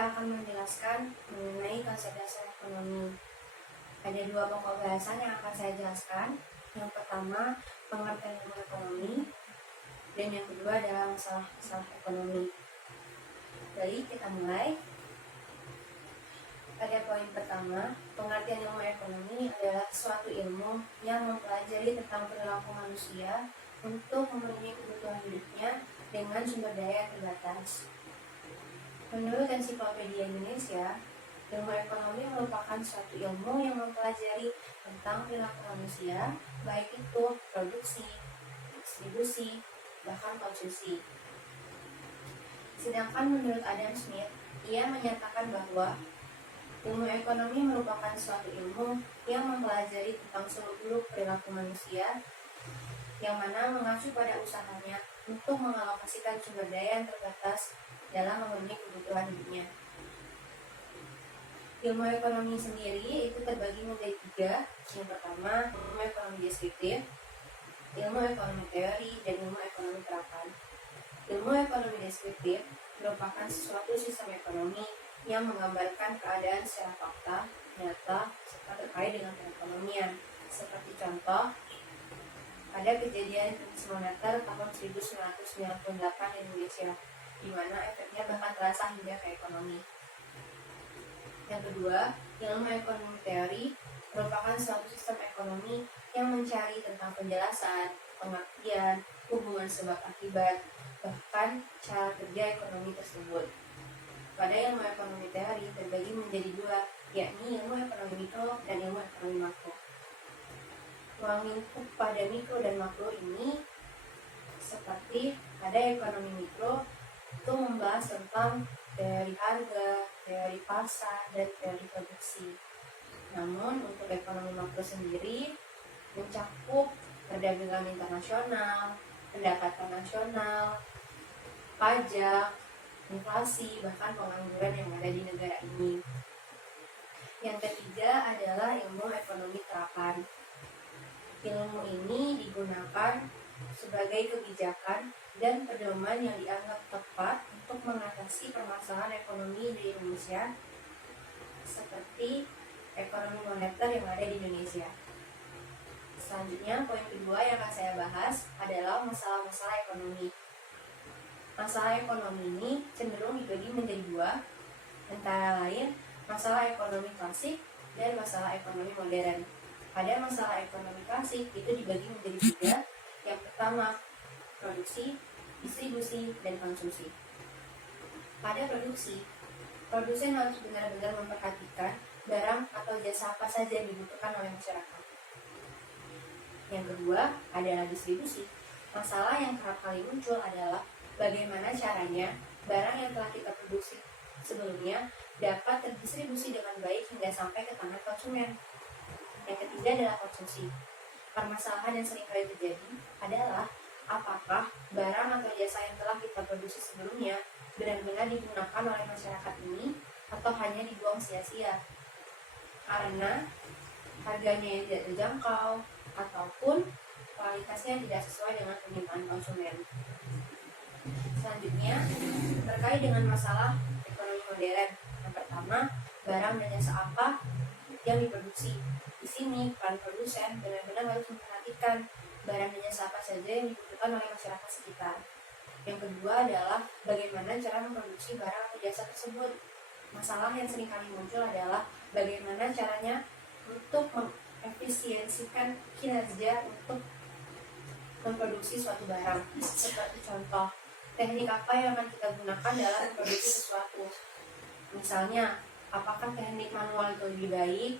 saya akan menjelaskan mengenai konsep dasar ekonomi. Ada dua pokok bahasan yang akan saya jelaskan. Yang pertama, pengertian ilmu ekonomi, dan yang kedua adalah masalah ekonomi. Baik, kita mulai. Pada poin pertama, pengertian ilmu ekonomi adalah suatu ilmu yang mempelajari tentang perilaku manusia untuk memenuhi kebutuhan hidupnya dengan sumber daya yang terbatas. Menurut Ensiklopedia Indonesia, ilmu ekonomi merupakan suatu ilmu yang mempelajari tentang perilaku manusia, baik itu produksi, distribusi, bahkan konsumsi. Sedangkan menurut Adam Smith, ia menyatakan bahwa ilmu ekonomi merupakan suatu ilmu yang mempelajari tentang seluk-beluk perilaku manusia, yang mana mengacu pada usahanya untuk mengalokasikan sumber daya yang terbatas dalam memenuhi kebutuhan hidupnya. Ilmu ekonomi sendiri itu terbagi menjadi tiga. Yang pertama, ilmu ekonomi deskriptif, ilmu ekonomi teori, dan ilmu ekonomi terapan. Ilmu ekonomi deskriptif merupakan suatu sistem ekonomi yang menggambarkan keadaan secara fakta, nyata, serta terkait dengan perekonomian. Seperti contoh, ada kejadian krisis moneter tahun 1998 di Indonesia, di mana efeknya bahkan terasa hingga ke ekonomi. Yang kedua, ilmu ekonomi teori merupakan suatu sistem ekonomi yang mencari tentang penjelasan, pengertian, hubungan sebab akibat, bahkan cara kerja ekonomi tersebut. Pada ilmu ekonomi teori terbagi menjadi dua, yakni ilmu ekonomi mikro dan ilmu ekonomi makro. Ruang lingkup pada mikro dan makro ini seperti pada ekonomi mikro itu membahas tentang teori harga, teori pasar, dan teori produksi. Namun untuk ekonomi makro sendiri mencakup perdagangan internasional, pendapatan nasional, pajak, inflasi, bahkan pengangguran yang ada di negara ini. Yang ketiga adalah ilmu ekonomi terapan. Ilmu ini digunakan sebagai kebijakan dan pedoman yang dianggap tepat untuk mengatasi permasalahan ekonomi di Indonesia, seperti ekonomi moneter yang ada di Indonesia. Selanjutnya, poin kedua yang akan saya bahas adalah masalah-masalah ekonomi. Masalah ekonomi ini cenderung dibagi menjadi dua, antara lain masalah ekonomi klasik dan masalah ekonomi modern. Pada masalah ekonomi klasik itu dibagi menjadi tiga. Yang pertama, produksi, distribusi, dan konsumsi. Pada produksi, produsen harus benar-benar memperhatikan barang atau jasa apa saja yang dibutuhkan oleh masyarakat. Yang kedua adalah distribusi. Masalah yang kerap kali muncul adalah bagaimana caranya barang yang telah kita produksi sebelumnya dapat terdistribusi dengan baik hingga sampai ke tangan konsumen. Yang ketiga adalah konsumsi. Permasalahan yang sering kali terjadi adalah apakah barang atau jasa yang telah kita produksi sebelumnya benar-benar digunakan oleh masyarakat ini atau hanya dibuang sia-sia karena harganya yang tidak terjangkau ataupun kualitasnya tidak sesuai dengan permintaan konsumen. Selanjutnya, terkait dengan masalah ekonomi modern. Yang pertama, barang dan jasa apa yang diproduksi. Di sini, peran produsen benar-benar harus memperhatikan barang dan jasa apa saja yang dibutuhkan oleh masyarakat sekitar. Yang kedua adalah bagaimana cara memproduksi barang atau jasa tersebut. Masalah yang sering kali muncul adalah bagaimana caranya untuk mengefisiensikan kinerja untuk memproduksi suatu barang. Seperti contoh, teknik apa yang akan kita gunakan dalam memproduksi sesuatu. Misalnya, apakah teknik manual itu lebih baik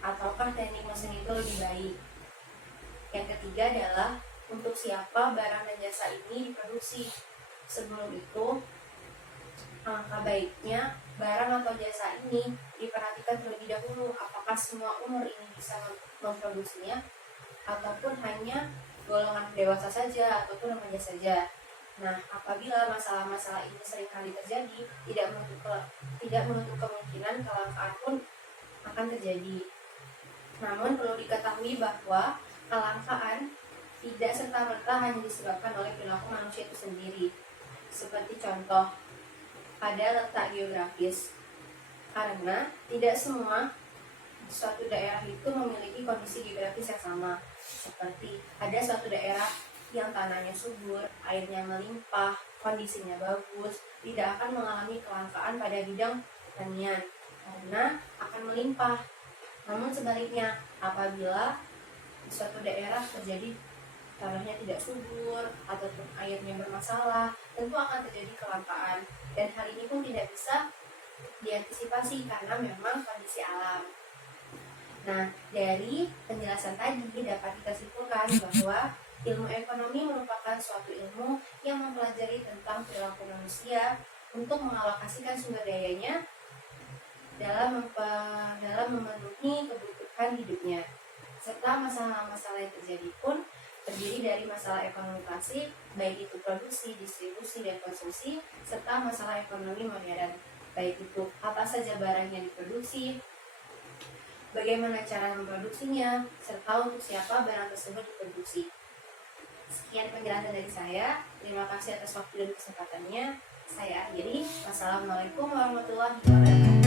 ataukah teknik mesin itu lebih baik. Yang ketiga adalah untuk siapa barang dan jasa ini diproduksi. Sebelum itu, alangkah baiknya barang atau jasa ini diperhatikan terlebih dahulu apakah semua umur ini bisa memproduksinya ataupun hanya golongan dewasa saja ataupun remaja saja. Nah, apabila masalah-masalah ini seringkali terjadi, tidak menutup kemungkinan kelangkaan pun akan terjadi. Namun perlu diketahui bahwa kelangkaan tidak serta-merta hanya disebabkan oleh perilaku manusia itu sendiri. Seperti contoh, pada letak geografis. Karena tidak semua suatu daerah itu memiliki kondisi geografis yang sama. Seperti ada suatu daerah yang tanahnya subur, airnya melimpah, kondisinya bagus, tidak akan mengalami kelangkaan pada bidang pertanian karena akan melimpah. Namun sebaliknya, apabila di suatu daerah terjadi tanahnya tidak subur ataupun airnya bermasalah, tentu akan terjadi kelangkaan, dan hal ini pun tidak bisa diantisipasi karena memang kondisi alam. Nah, dari penjelasan tadi dapat kita simpulkan bahwa ilmu ekonomi merupakan suatu ilmu yang mempelajari tentang perilaku manusia untuk mengalokasikan sumber dayanya dalam memenuhi kebutuhan hidupnya. Serta masalah-masalah yang terjadi pun terdiri dari masalah ekonomi klasik, baik itu produksi, distribusi, dan konsumsi, serta masalah ekonomi modern, baik itu apa saja barang yang diproduksi, bagaimana cara memproduksinya, serta untuk siapa barang tersebut diproduksi. Sekian penjelasan dari saya. Terima kasih atas waktu dan kesempatannya. Saya akhiri. Wassalamualaikum warahmatullahi wabarakatuh.